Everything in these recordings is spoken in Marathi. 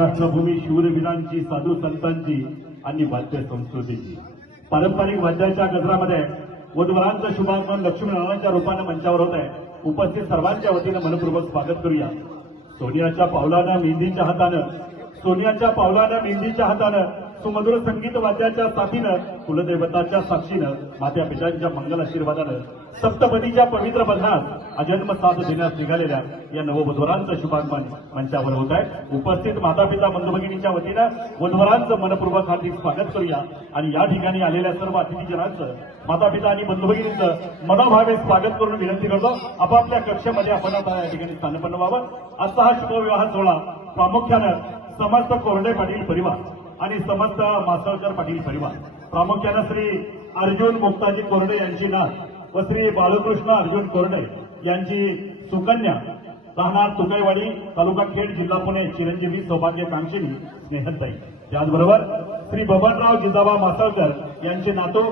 महाराष्ट्रभूमी शूरवीरांची साधू संतांची आणि वाद्य संस्कृतीची. पारंपरिक वाद्याच्या गजरामध्ये वधूवरांचं शुभागमन लक्ष्मीनारायणच्या रूपानं मंचावर होत आहे उपस्थित सर्वांच्या वतीनं मनपूर्वक स्वागत करूया. सोनियाच्या पावलानं मेहंदीच्या हातानं सोनियाच्या पावलानं मेहंदीच्या हातानं सुमधुर संगीत वाद्याच्या साथीनं कुलदैवताच्या साक्षीनं मात्या पित्यांच्या मंगल आशीर्वादानं सप्तपदीच्या पवित्र बंधनात अजन्म साथ देण्यास निघालेल्या या नववधूवरांचं शुभागमन मंचावर होत आहे. उपस्थित माता पिता बंधुभगिनीच्या वतीनं वधूवरांचं मनपूर्वक हार्दिक स्वागत करूया. आणि या ठिकाणी आलेल्या सर्व अतिथीजनांचं माता पिता आणि बंधुभगिनींचं मनोभावे स्वागत करून विनंती करतो. आपापल्या कक्षेमध्ये आपण आता या ठिकाणी स्थानपन्न व्हावं. असा हा शुभविवाह सोहळा प्रामुख्यानं समस्त कोरडे पाटील परिवार आणि समस्त मासळकर पाटील परिवार. प्रामुख्यानं श्री अर्जुन मुक्ताजी कोरडे यांची नाथ व श्री बाळकृष्ण अर्जुन कोरडे यांची सुकन्या राहणार तुकैवाडी तालुका खेड जिल्हा पुणे चिरंजीवी सौभाग्यकांक्षिणी स्नेहताई त्याचबरोबर श्री बबनराव जिजाबा मासळकर यांचे नातू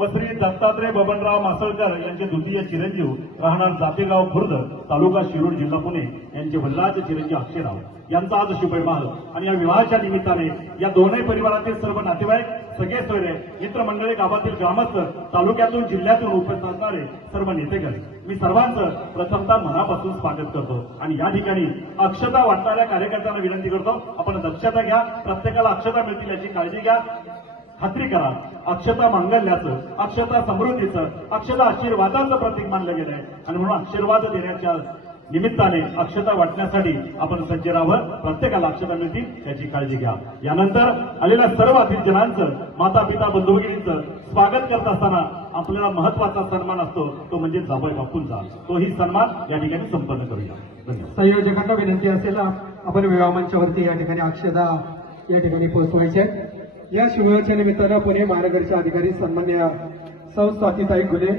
व श्री दत्तात्रय बबनराव मासळकर यांचे द्वितीय चिरंजीव राहणार जातेगाव खुर्द तालुका शिरूर जिल्हा पुणे. यांचे वल्लाचे चिरंजीव अक्षयराव. यांचा आज शुभविवाह आणि या विवाहाच्या निमित्ताने या दोनही परिवारातील सर्व नातेवाईक सगळे सोयरे मित्रमंडळी गावातील ग्रामस्थ तालुक्यातून जिल्ह्यातून उपस्थित असणारे सर्व नेतेगण. मी सर्वांचं प्रथमतः मनापासून स्वागत करतो. आणि या ठिकाणी अक्षता वाटणाऱ्या कार्यकर्त्यांना विनंती करतो. आपण दक्षता घ्या. प्रत्येकाला अक्षता मिळतील याची काळजी घ्या. खात्री करा. अक्षता मांगल्याचं अक्षता समृद्धीचं अक्षता आशीर्वादाचं प्रतीक मानलं गेलं आहे आणि म्हणून आशीर्वाद देण्याच्या निमित्ताने अक्षता वाटण्यासाठी आपण सज्ज राहावं प्रत्येकाला अक्षता मिळतील याची काळजी घ्या. यानंतर आलेल्या सर्व अतिथीजनांचं माता पिता बंधुभगिनींचं स्वागत करत असताना आपल्याला महत्त्वाचा सन्मान असतो तो म्हणजे जाबाई बापूंचा. तोही सन्मान या ठिकाणी संपन्न करूया. धन्यवाद. संयोजकांना विनंती असेल आपण विवाह मंचावरती या ठिकाणी अक्षता या ठिकाणी पोहोचवायचे या शिबिराच्या निमित्तानं पुणे महानगरचे अधिकारी सन्मान्य सौ गुले